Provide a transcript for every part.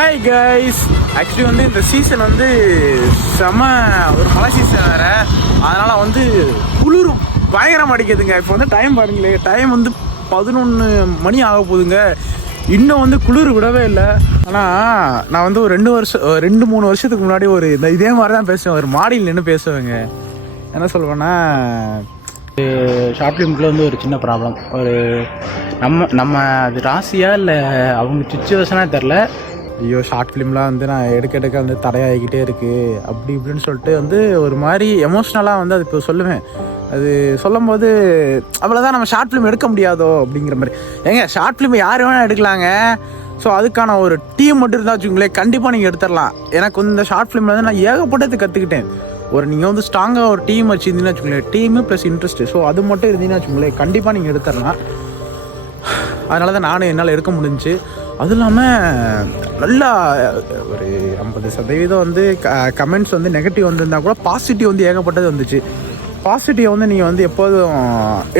Hi guys, actually வந்து இந்த season வந்து செம ஒரு மழை சீசன் வேறு. அதனால் வந்து குளிர் பயங்கரம் அடிக்குதுங்க. இப்போ வந்து டைம் பாருங்களே, டைம் வந்து 11 மணி ஆக போகுதுங்க. இன்னும் வந்து குளிர் விடவே இல்லை. ஆனால் நான் வந்து ஒரு 2-3 வருஷத்துக்கு முன்னாடி இதே மாதிரி தான் பேசுவேன். ஒரு மாடியில் நின்று பேசுவேங்க. என்ன சொல்வேன்னா, ஷார்ட் ஃபிலிம்குள்ளே வந்து ஒரு சின்ன ப்ராப்ளம். ஒரு நம்ம அது ராசியா இல்லை அவங்க சுச்சுவேஷனாக தெரில. ஐயோ, ஷார்ட் ஃபிலிம்லாம் வந்து நான் எடுக்க வந்து தடையாகிக்கிட்டே இருக்குது அப்படி இப்படின்னு சொல்லிட்டு வந்து ஒரு மாதிரி எமோஷ்னலாக வந்து அது இப்போ சொல்லுவேன். அது சொல்லும் போது அவ்வளோதான், நம்ம ஷார்ட் ஃபிலிம் எடுக்க முடியாதோ அப்படிங்கிற மாதிரி. ஏங்க, ஷார்ட் ஃபிலிம் யார் வேணால் எடுக்கலாங்க. ஸோ அதுக்கான ஒரு டீம் மட்டும் இருந்தால் வச்சுக்கோங்களேன், கண்டிப்பாக நீங்கள் எடுத்துடலாம். எனக்கு வந்து இந்த ஷார்ட் ஃபிலிமில் வந்து நான் ஏகப்பட்டது கற்றுக்கிட்டேன். நீங்கள் வந்து ஸ்ட்ராங்காக ஒரு டீம் வச்சுருந்தீங்கன்னு வச்சுக்கோங்களேன், டீமு ப்ளஸ் இன்ட்ரெஸ்ட்டு, ஸோ அது மட்டும் இருந்தீங்கன்னு வச்சுக்கோங்களேன், கண்டிப்பாக நீங்கள் எடுத்துடலாம். அதனால தான் நானும் என்னால் எடுக்க முடிஞ்சிச்சு. அதுவும் இல்லாமல் நல்லா ஒரு 50% வந்து கமெண்ட்ஸ் வந்து நெகட்டிவ் வந்திருந்தால் கூட பாசிட்டிவ் வந்து ஏகப்பட்டது வந்துச்சு. பாசிட்டிவ் வந்து நீங்கள் வந்து எப்போதும்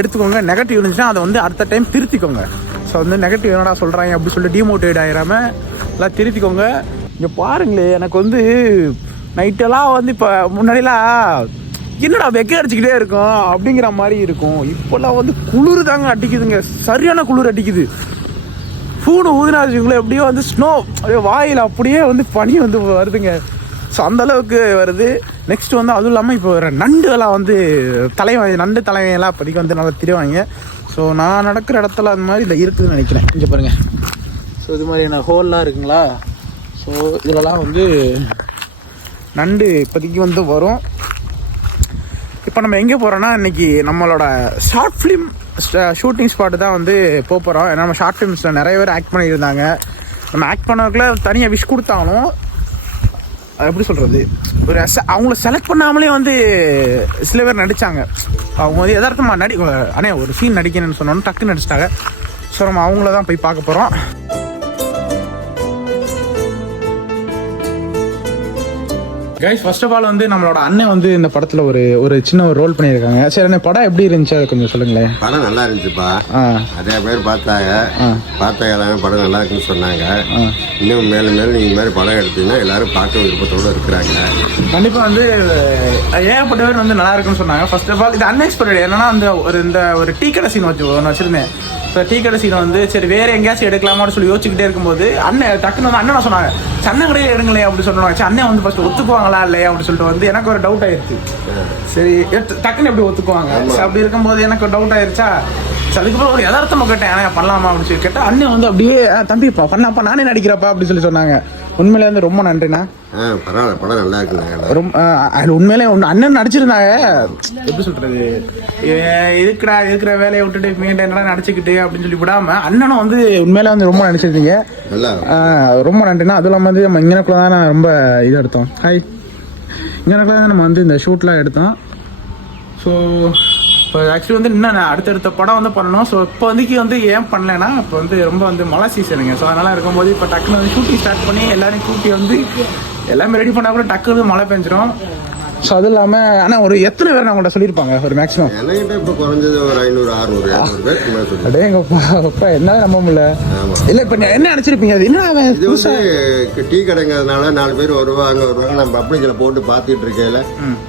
எடுத்துக்கோங்க. நெகட்டிவ் இருந்துச்சுன்னா அதை வந்து அடுத்த டைம் திருத்திக்கோங்க. ஸோ வந்து நெகட்டிவ் என்னடா சொல்கிறாங்க அப்படி சொல்லிட்டு டிமோட்டிவேட் ஆகிடாமல் எல்லாம் திருத்திக்கோங்க. இங்கே பாருங்களே, எனக்கு வந்து நைட்டெல்லாம் வந்து இப்போ முன்னாடிலாம் என்னடா வெக்க அடிச்சுக்கிட்டே இருக்கும் அப்படிங்கிற மாதிரி இருக்கும். இப்போல்லாம் வந்து குளிர் தாங்க அடிக்குதுங்க, சரியான குளிர் அடிக்குது. ஃபூனு ஊதினா வச்சுங்களேன், எப்படியோ வந்து ஸ்னோ அப்படியே வாயில் அப்படியே வந்து பனி வந்து வருதுங்க. ஸோ அந்தளவுக்கு வருது. நெக்ஸ்ட் வந்து அதுவும் இல்லாமல் இப்போ நண்டுலாம் வந்து நண்டு தலைவங்கெல்லாம் இப்போதைக்கு வந்து நல்லா திரிவாங்க. ஸோ நான் நடக்கிற இடத்துல அந்த மாதிரி இல்லை இருக்குதுன்னு நினைக்கிறேன். இங்கே பாருங்கள். ஸோ இது மாதிரியான ஹோல்லாம் இருக்குங்களா. ஸோ இதிலலாம் வந்து நண்டு இப்போதைக்கு வந்து வரும். இப்போ நம்ம எங்கே போகிறோன்னா, இன்றைக்கி நம்மளோட ஷார்ட் ஃபிலிம் ஷூட்டிங் ஸ்பாட்டு தான் வந்து போகிறோம். ஏன்னா நம்ம ஷார்ட் ஃபிலிம்ஸில் நிறைய பேர் ஆக்ட் பண்ணியிருந்தாங்க. நம்ம ஆக்ட் பண்ணதுக்குள்ள தனியாக விஷ் கொடுத்தாலும் எப்படி சொல்கிறது, ஒரு அவங்கள செலக்ட் பண்ணாமலே வந்து சில பேர் நடித்தாங்க. அவங்க வந்து யதார்த்தமாக ஒரு சீன் நடிக்கணும்னு சொன்னோன்னு டக்குன்னு நடிச்சிட்டாங்க. ஸோ நம்ம அவங்கள தான் போய் பார்க்க போகிறோம். கைஸ், ஃபர்ஸ்ட் ஆஃப் ஆல் வந்து நம்மளோட அண்ணன் வந்து இந்த படத்தில் ஒரு சின்ன ஒரு ரோல் பண்ணியிருக்காங்க. சரி அண்ணன், படம் எப்படி இருந்துச்சு அதை கொஞ்சம் சொல்லுங்களேன். படம் நல்லா இருந்துச்சுப்பா. நிறைய பேர் பார்த்தாங்க. எல்லாமே படம் நல்லா இருக்குன்னு சொன்னாங்க. இன்னும் மேலும் நீங்கள் இந்த மாதிரி படம் எடுத்தீங்கன்னா எல்லாரும் பார்க்க விருப்பத்தோடு இருக்கிறாங்க. கண்டிப்பாக வந்து ஏகப்பட்ட பேர் வந்து நல்லா இருக்குன்னு சொன்னாங்க. ஃபர்ஸ்ட் ஆஃப் ஆல் இது அன்எக்ஸ்பெக்டட். என்னன்னா இந்த ஒரு டீ கடை சீன் ஒன்று வச்சிருந்தேன். ஸோ டீ கடை சீனை வந்து சரி வேறு எங்கேயாச்சும் எடுக்கலாமான்னு சொல்லி யோசிச்சுக்கிட்டே இருக்கும்போது டக்குன்னு வந்து அண்ணன் சொன்னாங்க, சன்ன கடையில் எடுங்களே அப்படின்னு சொல்லுவாங்க. அண்ணன் வந்து ஃபஸ்ட்டு ஒத்துக்குவாங்களா இல்லையா அப்படின்னு சொல்லிட்டு வந்து எனக்கு ஒரு டவுட் ஆயிடுச்சு. சரி டக்குன்னு எப்படி ஒத்துக்குவாங்க. அப்படி இருக்கும்போது எனக்கு ஒரு டவுட் ஆயிடுச்சா. அதுக்கப்புறம் ஒரு யதார்த்தமாக கேட்டேன், ஏன்னா பண்ணலாமா அப்படின்னு சொல்லி கேட்டேன். அண்ணன் வந்து அப்படியே தம்பிப்பா பண்ணாப்பா நானே நடிக்கிறப்பா அப்படின்னு சொல்லி சொன்னாங்க. உண்மையிலே வந்து ரொம்ப நன்றிண்ணா. பரவாயில்ல, படம் நல்லா இருக்குண்ணா. ரொம்ப உண்மையிலே அண்ணன் நடிச்சிருந்தாங்க. எப்படி சொல்றது, இருக்கிற வேலையை விட்டுட்டு மீண்டும் நடிச்சுக்கிட்டு அப்படின்னு சொல்லி விடாம அண்ணனும் வந்து உண்மையிலே வந்து ரொம்ப நடிச்சிருந்தீங்க. ரொம்ப நன்றிண்ணா. அதுவும் இல்லாமல் வந்து நம்ம இங்கனக்குள்ள தான் ரொம்ப இதாக எடுத்தோம். இங்கனக்குள்ள தான் நம்ம வந்து இந்த ஷூட்லாம் எடுத்தோம். ஸோ இப்போ ஆக்சுவலி வந்து இன்னும் அடுத்தடுத்த படம் வந்து பண்ணணும். ஸோ இப்போ வந்து ஏன் பண்ணலைன்னா, இப்போ வந்து ரொம்ப வந்து மழை சீசனுங்க. ஸோ அதனால் இருக்கும்போது இப்போ டக்குன்னு வந்து ஷூட்டிங் ஸ்டார்ட் பண்ணி எல்லாரையும் கூட்டி வந்து எல்லாமே ரெடி பண்ணால் கூட டக்குன்னு மழை பெஞ்சிடும். ஸோ அது இல்லாமல் ஆனால் ஒரு எத்தனை பேர் நான் உங்கள்கிட்ட சொல்லியிருப்பாங்க ஒரு மேக்ஸிமம் இப்போ குறைஞ்சது ஒரு 500-600 பேர். அடேங்கப்பா, என்ன நம்ப முடியல. இல்லை இப்போ என்ன நினச்சிருப்பீங்க, அது என்ன இது வந்து டீ கடைங்கிறதுனால 4 பேர் வருவாங்க. நம்ம அப்படிங்கிற போட்டு பார்த்துட்டு இருக்கையில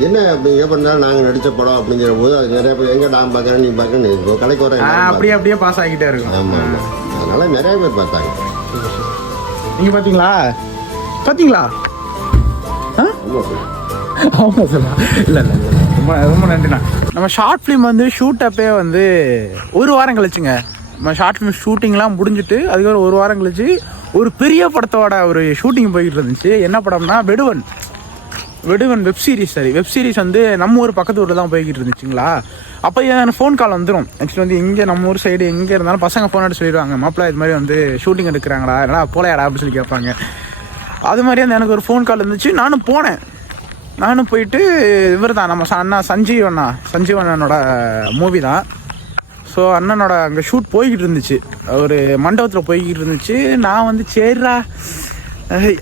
என்ன பண்ணாலும் நாங்கள் நடித்த படம் அப்படிங்கிற போது அது நிறைய பேர் எங்கே நான் பார்க்குறேன் நீ பார்க்கணும் கடைக்கு வர அப்படியே பாஸ் ஆகிட்டே இருக்கும். ஆமாம் ஆமாம், அதனால நிறைய பேர் பார்த்தாங்க. நீங்கள் பார்த்தீங்களா? ஆமாம் சார். இல்லை ரொம்ப நன்றிண்ணா. நம்ம ஷார்ட் ஃபிலிம் வந்து ஷூட் அப்பே வந்து 1 வாரம் கழிச்சுங்க. நம்ம ஷார்ட் ஃபிலிம் ஷூட்டிங்லாம் முடிஞ்சுட்டு அதுக்கப்புறம் 1 வாரம் கழிச்சு ஒரு பெரிய படத்தோட ஒரு ஷூட்டிங் போய்கிட்டு இருந்துச்சு. என்ன படம்னா வெடுவன் வெப் சீரிஸ் வந்து நம்ம ஊர் பக்கத்து ஊரில் தான் போய்கிட்டு இருந்துச்சுங்களா. அப்போ எனக்கு ஃபோன் கால் வந்துடும். ஆக்சுவலி வந்து இங்கே நம்ம ஊர் சைடு எங்கே இருந்தாலும் பசங்க ஃபோன் எடுத்து சொல்லிடுவாங்க, மாப்பிள்ளை இது மாதிரி வந்து ஷூட்டிங் எடுக்கிறாங்களா, என்னடா போலையாடா அப்படின்னு சொல்லி கேட்பாங்க. அது மாதிரி வந்து எனக்கு ஒரு ஃபோன் கால் இருந்துச்சு. நானும் போயிட்டு இவர் தான் நம்ம அண்ணா சஞ்சீவண்ணனோட மூவி தான். ஸோ அண்ணனோட அங்கே ஷூட் போய்கிட்டு இருந்துச்சு, ஒரு மண்டபத்தில் போய்கிட்டு இருந்துச்சு. நான் வந்து சரிடா,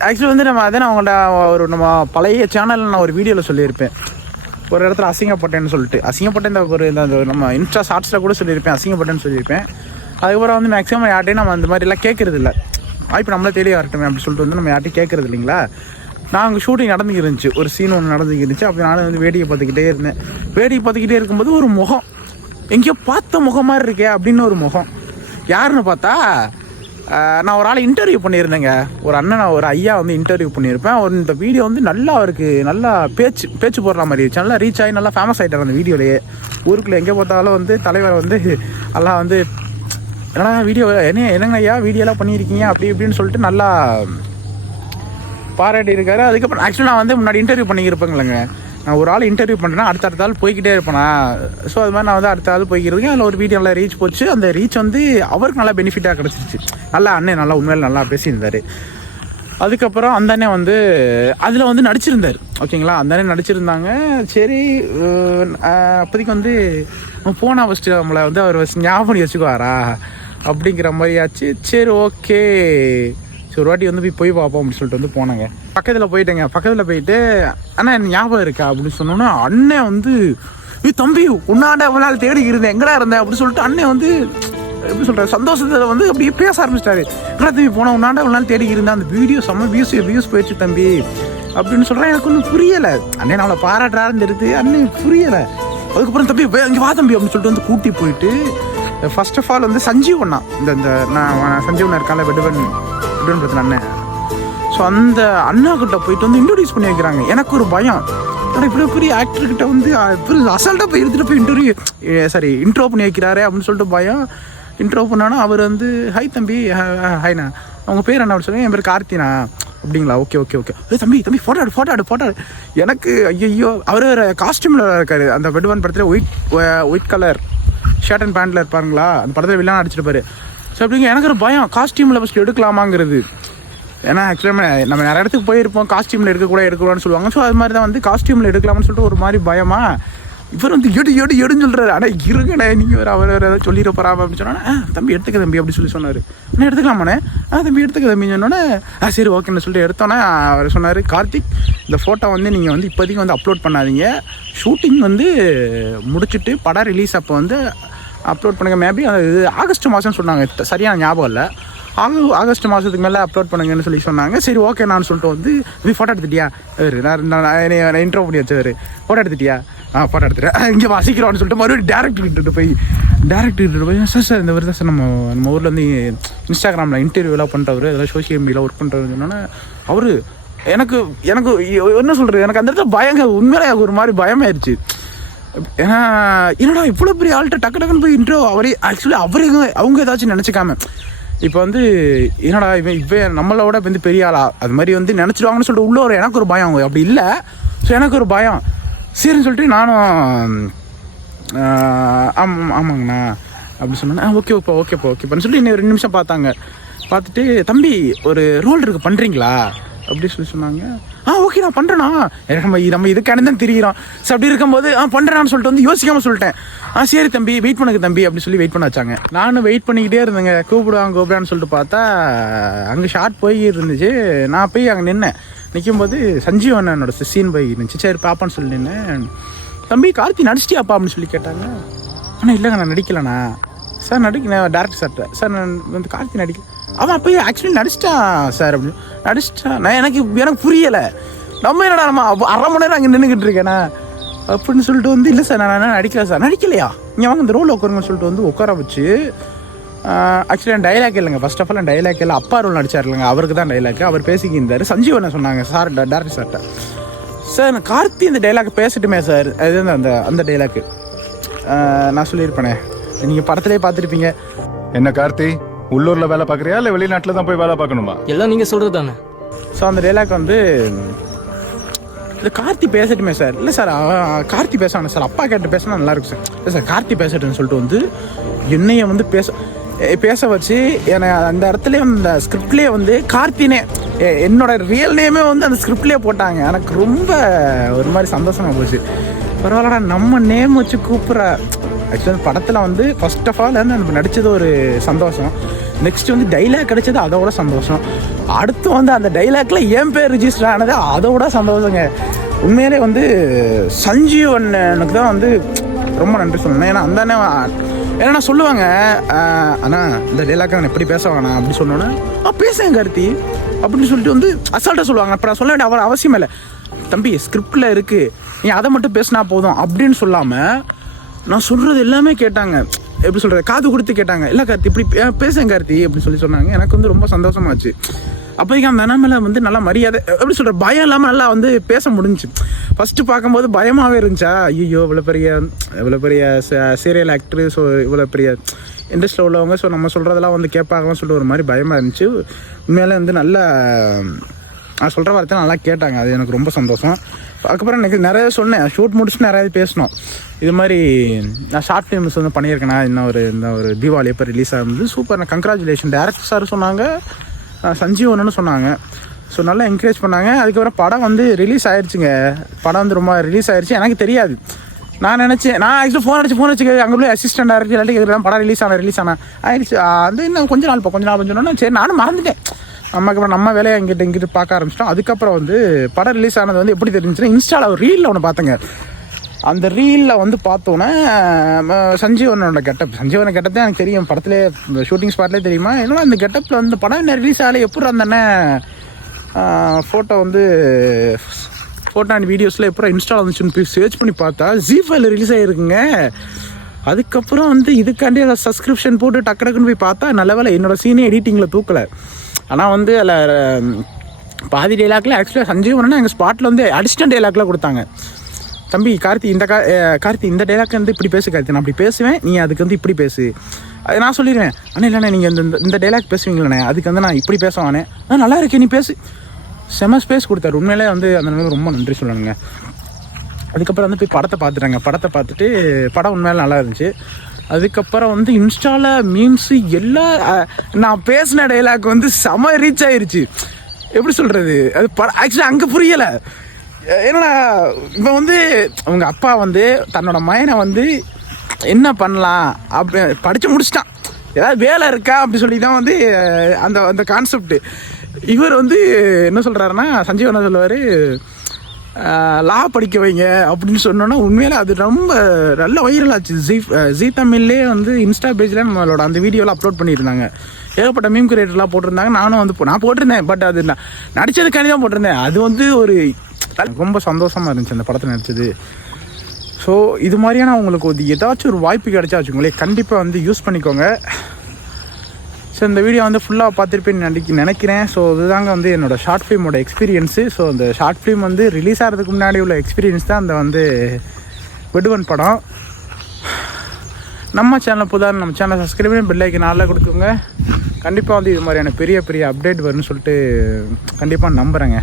ஆக்சுவலி வந்து நான் அவங்கள்ட்ட நம்ம பழைய சேனலில் நான் ஒரு வீடியோவில் சொல்லியிருப்பேன். ஒரு இடத்துல அசிங்கப்பட்டேன்னு சொல்லிட்டு இந்த நம்ம இன்ஸ்டா ஷார்ட்ஸில் கூட சொல்லியிருப்பேன், அசிங்கப்பட்டேன்னு சொல்லியிருப்பேன். அதுக்கப்புறம் வந்து மேக்ஸிமம் யார்ட்டையும் நம்ம அந்த மாதிரிலாம் கேட்குறது இல்லை. வாய்ப்பு நம்மளே தேடி வரட்டுமே அப்படின்னு சொல்லிட்டு வந்து நம்ம யார்ட்டையும் கேட்கறது இல்லைங்களா. நாங்கள் ஷூட்டிங் நடந்துக்கிட்டு இருந்துச்சு, ஒரு சீன் ஒன்று நடந்துக்கிட்டு இருந்துச்சு. அப்படி நானும் வந்து வேடிக்கை பார்த்துக்கிட்டே இருந்தேன். வேடிக்கை பார்த்துக்கிட்டே இருக்கும்போது ஒரு முகம், எங்கேயோ பார்த்த முகம் மாதிரி இருக்கே அப்படின்னு ஒரு முகம். யாருன்னு பார்த்தா நான் ஒரு ஆளை இன்டர்வியூ பண்ணியிருந்தேங்க. ஒரு அண்ணனை, ஒரு ஐயா வந்து இன்டர்வியூ பண்ணியிருப்பேன். அவர் இந்த வீடியோ வந்து நல்லா அவருக்கு நல்லா பேச்சு போடுற மாதிரி இருந்துச்சு. நல்லா ரீச் ஆகி நல்லா ஃபேமஸ் ஆகிட்டார் அந்த வீடியோலேயே. ஊருக்குள்ளே எங்கே பார்த்தாலும் வந்து தலைவர் வந்து எல்லாம் வந்து என்னடா வீடியோ என்னங்க ஐயா வீடியோலாம் பண்ணியிருக்கீங்க அப்படி இப்படின்னு சொல்லிட்டு நல்லா பாராட்டி இருக்காரு. அதுக்கப்புறம் ஆக்சுவலாக நான் வந்து முன்னாடி இன்டர்வியூ பண்ணியிருப்பேங்களேங்க. நான் ஒரு ஆள் இன்டர்வியூ பண்ணுறேன்னா அடுத்த ஆள் போய்கிட்டே இருப்பேனா. ஸோ அது மாதிரி நான் வந்து அடுத்த ஆள் போய்க்கிறதுக்கு அதில் ஒரு வீடியோ நல்லா ரீச் போச்சு. அந்த ரீச் வந்து அவருக்கு நல்லா பெனிஃபிட்டாக கிடச்சிருச்சு. நல்லா அண்ணன் நல்லா உண்மையில நல்லா பேசியிருந்தார். அதுக்கப்புறம் அந்த அண்ணன் வந்து அதில் வந்து நடிச்சிருந்தார். ஓகேங்களா, அந்த அண்ணன் நடிச்சிருந்தாங்க. சரி, அப்போதைக்கு வந்து போனா ஃபஸ்ட்டு நம்மளை வந்து அவர் ஞாபகம் பண்ணி வச்சுக்குவாரா அப்படிங்கிற மாதிரி ஆச்சு. சரி ஓகே, சரி ஒரு வாட்டி வந்து போய் பார்ப்போம் அப்படின்னு சொல்லிட்டு வந்து போனாங்க. பக்கத்தில் போயிட்டு அண்ணா என்ன ஞாபகம் இருக்கா அப்படின்னு சொன்னோன்னா அண்ணன் வந்து தம்பி உன்னாண்ட எவ்வளோ நாள் தேடி இருந்தேன், எங்கடா இருந்தேன் அப்படின்னு சொல்லிட்டு அண்ணன் வந்து எப்படி சொல்கிறார், சந்தோஷத்தில் வந்து அப்படியே பேச ஆரம்பிச்சிட்டாரு. எங்கடா தம்பி போனால் உன்னாண்ட எவ்வளோ நாள் தேடி இருந்தேன், அந்த வீடியோ செம்ம வியூஸ் போயிடுச்சு தம்பி அப்படின்னு சொல்கிறேன். எனக்கு ஒன்றும் புரியலை. அண்ணன் நம்மளை பாராட்டுறாருன்னு தெரியுது, அண்ணன் புரியலை. அதுக்கப்புறம் தம்பி இங்கே வா தம்பி அப்படின்னு சொல்லிட்டு வந்து கூட்டி போயிட்டு ஃபர்ஸ்ட் ஆஃப் ஆல் வந்து சஞ்சீவ் அண்ணா, இந்த நான் சஞ்சீவ் அண்ணா இருக்கால வெடுவன் பிரச்சனை அண்ணன். ஸோ அந்த அண்ணா கிட்ட போயிட்டு வந்து இன்ட்ரோடியூஸ் பண்ணி வைக்கிறாங்க. எனக்கு ஒரு பயம், ஆனால் இப்படி பெரிய ஆக்டர்கிட்ட வந்து அசால்ட்டாக போய் எடுத்துகிட்டு போய் இன்ட்ரோ பண்ணி வைக்கிறாரே அப்படின்னு சொல்லிட்டு பயம். இன்ட்ரோ பண்ணானா அவர் வந்து ஹை தம்பி, ஹைண்ணா அவங்க பேர் என்ன சொல்லுங்க, என் பேர் கார்த்தினா. அப்படிங்களா, ஓகே தம்பி ஃபோட்டோ ஆடு. எனக்கு ஐயோ, அவர் காஸ்டியூமில் இருக்காரு. அந்த வெடுவன் படத்தில் ஒயிட் கலர் ஷர்ட் அண்ட் பேண்ட்டில் இருப்பாருங்களா, அந்த படத்தில் வில்லன் அடிச்சிருப்பாரு. ஸோ அப்படிங்க எனக்கு ஒரு பயம், காஸ்டியூமில் ஃபஸ்ட்டு எடுக்கலாமாங்கிறது. ஏன்னா ஆக்சுவலாக நம்ம நிறைய இடத்துக்கு போயிருப்போம், காஸ்டியூமில் எடுக்கக்கூடாதுன்னு சொல்லுவாங்க. ஸோ அது மாதிரி தான் வந்து காஸ்டியூமில் எடுக்கலாம்னு சொல்லிட்டு ஒரு மாதிரி பயமா. இவர் வந்து எடுன்னு சொல்கிறாரு. ஆனால் இருங்கண்ணே, நீங்கள் அவர் ஏதாவது சொல்லிட போகிறாம அப்படின்னு சொன்னோன்னே தம்பி எடுத்துக்க தம்பி அப்படி சொல்லி சொன்னார். நான் எடுத்துக்கலாமாண்ணே, தம்பி எடுத்துக்க தம்பின்னு சொன்னோன்னே சரி ஓகேன்னு சொல்லிட்டு எடுத்தோன்னே அவர் சொன்னார், கார்த்திக் இந்த ஃபோட்டோ வந்து நீங்கள் வந்து இப்போதைக்கு வந்து அப்லோட் பண்ணாதீங்க, ஷூட்டிங் வந்து முடிச்சுட்டு படம் ரிலீஸ் அப்போ வந்து அப்லோட் பண்ணுங்கள். மேபி அது ஆகஸ்ட் மாதம் சொன்னாங்க, சரியான ஞாபகம் இல்லை. ஆகஸ்ட் மாதத்துக்கு மேலே அப்லோட் பண்ணுங்கன்னு சொல்லி சொன்னாங்க. சரி ஓகே நான் சொல்லிட்டு வந்து நீ ஃபோட்டோ எடுத்துட்டியா, நான் இன்ட்ரோ பண்ணி வச்சவர் ஃபோட்டோ எடுத்துட்டியா, ஃபோட்டோ எடுத்துட்டேன், இங்கே வாசிக்கிறோன்னு சொல்லிட்டு மறுபடியும் டேரக்டர்கிட்ட போய் சார் இந்த வருது சார் நம்ம ஊரில் வந்து இன்ஸ்டாகிராமில் இன்டர்வியூலாம் பண்ணுறவர், அதெல்லாம் சோஷியல் மீடியாவில் ஒர்க் பண்ணுறவர் சொன்னோன்னே அவர் எனக்கு என்ன சொல்கிறது, எனக்கு அந்த இடத்துல பயங்க உண்மையிலே ஒரு மாதிரி பயமாயிருச்சு. ஏன்னா என்னடா இவ்வளோ பெரிய ஆள்கிட்ட டக்குன்னு போய் இன்ட்ரோ அவங்க ஏதாச்சும் நினச்சிக்காம இப்போ வந்து என்னடா இவன் நம்மளோட வந்து பெரிய ஆளா அது மாதிரி வந்து நினச்சிடுவாங்கன்னு சொல்லிட்டு உள்ள ஒரு எனக்கு ஒரு பயம். அப்படி இல்லை, ஸோ எனக்கு ஒரு பயம். சரின்னு சொல்லிட்டு நானும் ஆமாங்கண்ணா அப்படி சொன்னேன். ஓகேப்பான்னு சொல்லி இன்னும் 2 நிமிஷம் பார்த்துட்டு தம்பி ஒரு ரோல் இருக்குது பண்ணுறீங்களா அப்படி சொல்லி சொன்னாங்க. ஓகே நான் பண்ணுறேண்ணா, நம்ம இதுக்கான தான் தெரிகிறோம். ஸோ அப்படி இருக்கும்போது பண்ணுறேன்னு சொல்லிட்டு வந்து யோசிக்காமல் சொல்லிட்டேன். சரி தம்பி வெயிட் பண்ணுங்க தம்பி அப்படி சொல்லி வெயிட் பண்ண வச்சாங்க. நானும் வெயிட் பண்ணிக்கிட்டே இருந்தேங்க. கூப்பிடான்னு சொல்லிட்டு பார்த்தா அங்கே ஷார்ட் போய் இருந்துச்சு. நான் போய் அங்கே நிற்கும்போது சஞ்சீவ் அண்ணனோட சீன் போய் இருந்துச்சு. சரி பாப்பான்னு சொல்லி நின்னேன். தம்பி கார்த்தி நடிச்சிட்டியாப்பா அப்படின்னு சொல்லி கேட்டாங்க. ஆனால் இல்லைங்க நான் நடிக்கலண்ணா. சார் நடிக்கிறேன் டேரக்டர் சார்ட்ட. சார் நான் வந்து கார்த்தி நடிக்கல. அவன் அப்போயே ஆக்சுவலி நடிச்சிட்டான் சார் அப்படின்னு நடிச்சிட்டான். நான் எனக்கு புரியலை. நம்ம என்னடா நம்ம 1/2 மணி நேரம் அங்கே நின்றுக்கிட்டு இருக்கேண்ணா அப்படின்னு சொல்லிட்டு வந்து இல்லை சார் நான் நடிக்கல சார். நடிக்கலையா, இங்கே வாங்க இந்த ரோல் உட்காருங்கன்னு சொல்லிட்டு வந்து உட்கார வச்சு ஆக்சுவலி என் டைலாக் இல்லைங்க. ஃபர்ஸ்ட் ஆஃப் ஆல் என் டைலாக் இல்லை, அப்பா ரோல் நடிச்சார் இல்லைங்க, அவருக்கு தான் டைலாக். அவர் பேசிக்கிருந்தார். சஞ்சீவ் என்ன சொன்னாங்க சார் டேரக்டர் சார்ட்ட, சார் கார்த்தி இந்த டைலாக் பேசட்டுமே சார், அது அந்த டைலாக்கு நான் சொல்லியிருப்பேனே, நீங்கள் படத்துலேயே பார்த்துருப்பீங்க. என்ன கார்த்தி உள்ளூரில் வேலை பார்க்குறியா இல்லை வெளிநாட்டில் தான் போய் வேலை பார்க்கணுமா? எல்லாம் நீங்கள் சொல்கிறது தானே. ஸோ அந்த டைலாக் வந்து இது கார்த்தி பேசட்டுமே சார். இல்லை சார் கார்த்தி பேசணும் சார், அப்பா கேட்டு பேசினா நல்லாயிருக்கும் சார். இல்லை சார் கார்த்தி பேசட்டுன்னு சொல்லிட்டு வந்து என்னைய வந்து பேச வச்சு என்னை அந்த இடத்துலேயே அந்த ஸ்கிரிப்ட்லேயே வந்து கார்த்தினே என்னோட ரியல் நேமே வந்து அந்த ஸ்கிரிப்ட்லேயே போட்டாங்க. எனக்கு ரொம்ப ஒரு மாதிரி சந்தோஷமாக போச்சு. பரவாயில்லடா நம்ம நேம் வச்சு கூப்பிட்ற. ஆக்சுவலாக படத்தில் வந்து ஃபர்ஸ்ட் ஆஃப் ஆல் வந்து நம்ம நடித்தது ஒரு சந்தோஷம். நெக்ஸ்ட் வந்து டைலாக் கிடைச்சது அதோட சந்தோஷம். அடுத்து வந்து அந்த டைலாக்ல என் பேர் ரிஜிஸ்டர் ஆனது அதோட சந்தோஷங்க. உண்மையிலே வந்து சஞ்சீவ் அண்ணனுக்கு தான் வந்து ரொம்ப நன்றி சொல்லணும். ஏன்னா அந்த ஏன்னா சொல்லுவாங்க அண்ணா இந்த டைலாக்கை நான் எப்படி பேசுவாங்கண்ணா அப்படி சொன்னோன்னே பேசுங்க கார்த்தி அப்படின்னு சொல்லிட்டு வந்து அசால்ட்டாக சொல்லுவாங்க. அப்புறம் நான் சொல்ல வேண்டிய அவசியம் இல்லை, தம்பி ஸ்கிரிப்டில் இருக்குது நீ அதை மட்டும் பேசினா போதும் அப்படின்னு சொல்லாமல் நான் சொல்கிறது எல்லாமே கேட்டாங்க. எப்படி சொல்கிறது, காது கொடுத்து கேட்டாங்க. இல்லை கார்த்தி இப்படி பேசுங்க கார்த்தி அப்படின்னு சொன்னாங்க. எனக்கு வந்து ரொம்ப சந்தோஷமாச்சு. அப்போதைக்கு அந்த அண்ணாமலை வந்து நல்லா மரியாதை, எப்படி சொல்கிற, பயம் இல்லாமல் நல்லா வந்து பேச முடிஞ்சிச்சு. ஃபஸ்ட்டு பார்க்கும்போது பயமாகவே இருந்துச்சா, ஐயோ இவ்வளோ பெரிய சீரியல் ஆக்டரு, ஸோ இவ்வளோ பெரிய இண்டஸ்ட்ரியில் உள்ளவங்க, ஸோ நம்ம சொல்கிறதெல்லாம் வந்து கேட்பாங்கன்னு சொல்லிட்டு ஒரு மாதிரி பயமாக இருந்துச்சு. உண்மையிலே வந்து நல்லா நான் சொல்கிற வார்த்தை நல்லா கேட்டாங்க, அது எனக்கு ரொம்ப சந்தோஷம். அதுக்கப்புறம் எனக்கு நிறைய சொன்னேன், ஷூட் முடிச்சுட்டு நிறைய பேசணும். இது மாதிரி நான் ஷார்ட் ஃபிலிம்ஸ் வந்து பண்ணியிருக்கேன்னா இந்த ஒரு தீபாவளி எப்போ ரிலீஸ் ஆகுது, சூப்பர், நான் கங்க்ராச்சுலேஷன் டேரக்டர் சார் சொன்னாங்க, சஞ்சீவன்னு சொன்னாங்க. ஸோ நல்லா என்கரேஜ் பண்ணாங்க. அதுக்கப்புறம் படம் வந்து ரிலீஸ் ஆயிடுச்சுங்க. படம் வந்து ரொம்ப ரிலீஸ் ஆயிடுச்சு. எனக்கு தெரியாது, நான் நினச்சேன், நான் ஆக்சுவலி ஃபோன் அடிச்சு அங்கே போய் அசிஸ்டன்ட் டேரக்டர் இல்லாட்டி படம் ரிலீஸ் ஆயிடுச்சு. அது இன்னும் கொஞ்ச நாள் சொன்னோன்னா சரி நானும் மறந்துட்டேன். அப்புறம் நம்ம வேலையை இங்கிட்டு பார்க்க ஆரம்பிச்சிட்டோம். அதுக்கப்புறம் வந்து படம் ரிலீஸ் ஆனது வந்து எப்படி தெரிஞ்சுன்னா, இன்ஸ்டாவில் ஒரு ரீலில் ஒன்று பார்த்தேங்க. அந்த ரீலில் வந்து பார்த்தோன்னே சஞ்சீவனோட சஞ்சீவன கெட்டப்பே எனக்கு தெரியும், படத்துலேயே ஷூட்டிங் ஸ்பாட்லேயே தெரியுமா. என்னன்னா அந்த கெட்டப்பில் வந்து படம் என்ன ரிலீஸ் ஆகலை, எப்படி அந்த ஃபோட்டோ வந்து ஃபோட்டோ அண்ட் வீடியோஸில் எப்போ இன்ஸ்டால் வந்துச்சுன்னு போய் சர்ச் பண்ணி பார்த்தா ZEE5 ரிலீஸ் ஆகிருக்குங்க. அதுக்கப்புறம் வந்து இதுக்காண்டி அதை சப்ஸ்கிரிப்ஷன் போட்டு டக்குன்னு போய் பார்த்தா நல்ல வேலை என்னோடய சீனே எடிட்டிங்கில் தூக்கலை. ஆனால் வந்து அதில் பாதி டைலாக்ல ஆக்சுவலாக சஞ்சீவனா எங்கள் ஸ்பாட்டில் வந்து அடிஷ்னல் டைலாக்லாம் கொடுத்தாங்க. தம்பி கார்த்தி இந்த டைலாக் வந்து இப்படி பேசு கார்த்தி, நான் அப்படி பேசுவேன், நீ அதுக்கு வந்து இப்படி பேசு. அது நான் சொல்லிடுவேன், அண்ணா இல்லைண்ணே நீங்கள் இந்த டைலாக் பேசுவீங்களே அதுக்கு வந்து நான் இப்படி பேசுவானே, நல்லா இருக்கே நீ பேசு. செம ஸ்பேஸ் கொடுத்தாரு. உண்மையிலே வந்து அந்த நிலைமை ரொம்ப நன்றி சொல்லணுங்க. அதுக்கப்புறம் வந்து போய் படத்தை பார்த்துட்டு படம் உண்மையிலே நல்லா இருந்துச்சு. அதுக்கப்புறம் வந்து இன்ஸ்டாவில் மீம்ஸு நான் பேசின டைலாக் வந்து செம ரீச் ஆயிடுச்சு. எப்படி சொல்கிறது, அது ஆக்சுவலாக அங்கே புரியலை. ஏன்னா இப்போ வந்து அவங்க அப்பா வந்து தன்னோட மயனை வந்து என்ன பண்ணலாம் அப்படி படித்து முடிச்சிட்டான், ஏதாவது வேலை இருக்கா அப்படி சொல்லி தான் வந்து அந்த கான்செப்ட். இவர் வந்து என்ன சொல்கிறாருன்னா, சஞ்சீவ் என்ன சொல்லுவார், லா படிக்க வைங்க அப்படின்னு சொன்னோன்னா உண்மையிலே அது ரொம்ப நல்ல வைரல் ஆச்சு. ஜீ தமிழ்லேயே வந்து இன்ஸ்டா பேஜில் நம்மளோட அந்த வீடியோலாம் அப்லோட் பண்ணியிருந்தாங்க. ஏகப்பட்ட மீம் கிரியேட்டர்லாம் போட்டிருந்தாங்க. நானும் வந்து நான் போட்டிருந்தேன், பட் அது நான் நடித்ததுக்காண்டி தான் போட்டிருந்தேன். அது வந்து ஒரு ரொம்ப சந்தோஷமாக இருந்துச்சு அந்த படத்தில் நடித்தது. ஸோ இது மாதிரியான உங்களுக்கு ஏதாச்சும் ஒரு வாய்ப்பு கிடைச்சா வச்சுக்கோங்களேன், கண்டிப்பாக வந்து யூஸ் பண்ணிக்கோங்க. ஸோ இந்த வீடியோ வந்து ஃபுல்லாக பார்த்துருப்பேன்னு நினைக்கிறேன். ஸோ இதுதாங்க வந்து என்னோடய ஷார்ட் ஃபிலிமோட எக்ஸ்பீரியன்ஸு. ஸோ அந்த ஷார்ட் ஃபிலிம் வந்து ரிலீஸ் ஆகிறதுக்கு முன்னாடி உள்ள எக்ஸ்பீரியன்ஸ் தான் அந்த வந்து விடுவன் படம். நம்ம சேனல் புதுதாக நம்ம சேனல் சப்ஸ்கிரைப் பண்ணி பெல் ஐக்கன் நல்லா கொடுத்துக்கோங்க. கண்டிப்பாக வந்து இது மாதிரியான பெரிய அப்டேட் வரும்னு சொல்லிட்டு கண்டிப்பாக நம்புகிறேங்க.